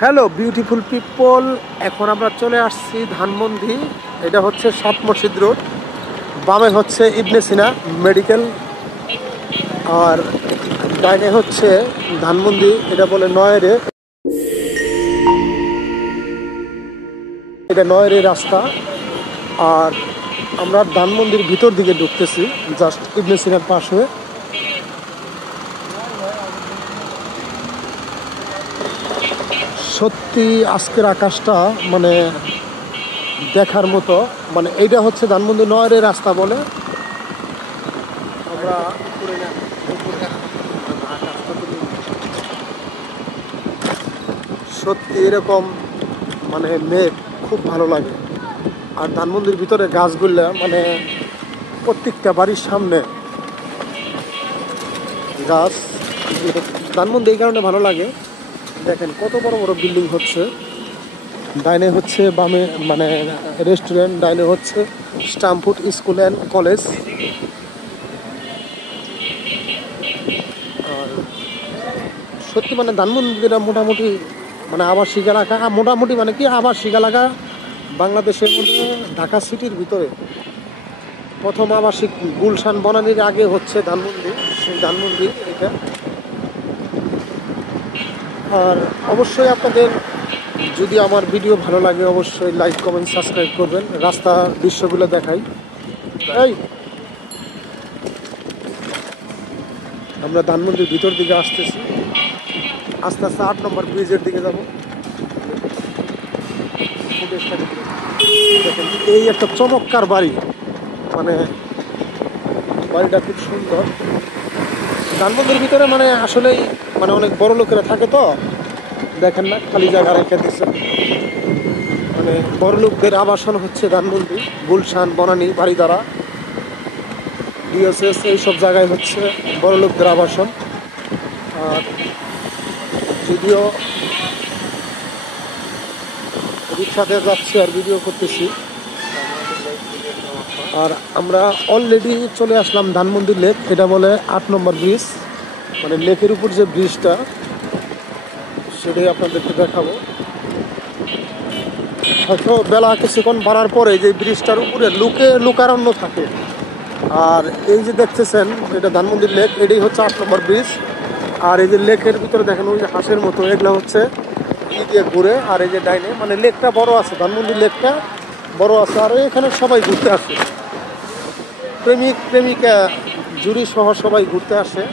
Hello beautiful people, এখন আমরা চলে আসছি ধানমন্ডি। এটা হচ্ছে সাত মসজিদ রোড, বামে হচ্ছে ইবনে সিনা মেডিকেল, আর ডাইনে হচ্ছে ধানমন্ডি। এটা বলে নয়রে, এটা নয়রে রাস্তা। আর আমরা ধানমন্ডির ভিতর দিকে ঢুকতেছি, জাস্ট ইবনে সিনার পাশে। সত্যি আজকের আকাশটা মানে দেখার মতো। মানে এইটা হচ্ছে ধানমন্ডি নয়রের রাস্তা বলে। আমরা সত্যি এরকম মানে মেঘ খুব ভালো লাগে। আর ধানমন্ডির ভিতরে গাছগুলা মানে প্রত্যেকটা বাড়ির সামনে গাছ। ধানমন্ডি এই কারণে ভালো লাগে, দেখেন কত বড় বড় বিল্ডিং হচ্ছে। ডাইনে হচ্ছে বামে মানে রেস্টুরেন্ট, ডাইনে হচ্ছে স্টামফুড স্কুল অ্যান্ড কলেজ। আর সত্যি মানে ধানমন্ডিটা মোটামুটি মানে আবাসিক এলাকা, মোটামুটি মানে কি আবাসিক এলাকা বাংলাদেশের মধ্যে ঢাকা সিটির ভিতরে প্রথম আবাসিক। গুলশান বনানীর আগে হচ্ছে ধানমন্ডি, সেই ধানমন্ডি এটা। আর অবশ্যই আপনাদের যদি আমার ভিডিও ভালো লাগে অবশ্যই লাইক কমেন্ট সাবস্ক্রাইব করবেন। রাস্তার দৃশ্যগুলো দেখাই। এই আমরা ধানমন্ডির ভিতর দিকে আসতেছি, আস্তে আস্তে 8 নম্বর ব্রিজের দিকে যাব। দেখেন এই একটা চমৎকার বাড়ি, মানে বাড়িটা খুব সুন্দর। ধানমন্ডির ভিতরে মানে আসলেই মানে অনেক বড় লোকেরা থাকে, তো দেখেন না খালি জায়গা রেখে দিচ্ছে। মানে বড় লোকদের আবাসন হচ্ছে ধানমন্ডি, গুলশান বনানী বাড়িধারা ডিএসএস এইসব জায়গায় হচ্ছে বড় লোকদের আবাসন। আর যদিও রিক্সাতে যাচ্ছি আর ভিডিও করতেছি। আর আমরা অলরেডি চলে আসলাম ধানমন্ডি লেক, এটা বলে 8 নম্বর ব্রিজ। মানে লেকের উপর যে ব্রিজটা সেটাই আপনাদেরকে দেখাবো। হয়তো বেলা কিছুক্ষণ বাড়ার পরে যে ব্রিজটার উপরে লোকারণ্য থাকে। আর এই যে দেখতেছেন এটা ধানমন্ডি লেক, এটাই হচ্ছে 8 নম্বর ব্রিজ। আর এই যে লেকের ভিতরে দেখেন ওই যে হাঁসের মতো, এগুলো হচ্ছে দিয়ে ঘুরে। আর এই যে ডাইনে মানে লেকটা বড় আছে, ধানমন্ডি লেকটা বড় আছে। আর এখানে সবাই ঘুরতে আসে, প্রেমিক প্রেমিকা জুড়ি সহ সবাই ঘুরতে আসে।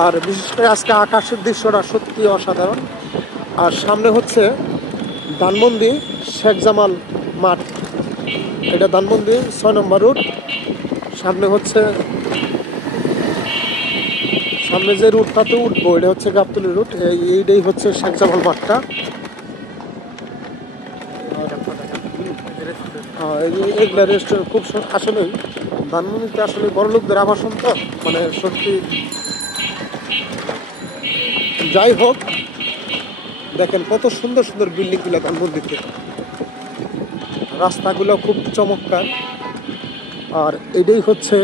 আর বিশেষ করে আজকে আকাশের দৃশ্যটা সত্যি অসাধারণ। আর সামনে হচ্ছে ধানমন্ডি শেখ জামাল মাঠ, এটা ধানমন্ডি 6 নম্বর রুট। সামনে হচ্ছে সামনে যে রুটটাতে উঠবো এটা হচ্ছে গাবতলী রুট, এইটাই হচ্ছে শেখ জামাল মাঠটা। এগুলা রেস্টুরেন্ট খুব আসলেই ধানমন্ডিতে আসলে বড় লোকদের আবাসন, তো মানে সত্যি। যাই হোক, দেখেন কত সুন্দর সুন্দর বিল্ডিংগুলো ধানমন্ডিতে, রাস্তাগুলো খুব চমৎকার। আর এটাই হচ্ছে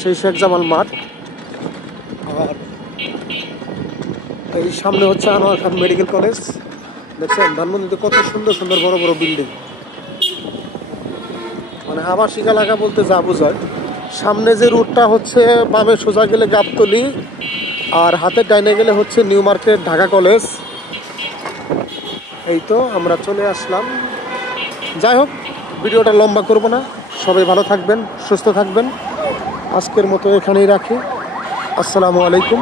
সেই শেখ জামাল মাঠ। আর এই সামনে হচ্ছে আনোয়ার খান মেডিকেল কলেজ। দেখছেন ধানমন্ডিতে কত সুন্দর সুন্দর বড় বড় বিল্ডিং, মানে আবাসিক এলাকা বলতে যা বোঝায়। সামনে যে রুটটা হচ্ছে বামে সোজা গেলে গাবতলী, আর হাতে ডাইনে গেলে হচ্ছে নিউ মার্কেট ঢাকা কলেজ। এই তো আমরা চলে আসলাম। যাই হোক, ভিডিওটা লম্বা করব না, সবাই ভালো থাকবেন, সুস্থ থাকবেন। আজকের মতো এখানেই রাখি। আসসালামু আলাইকুম।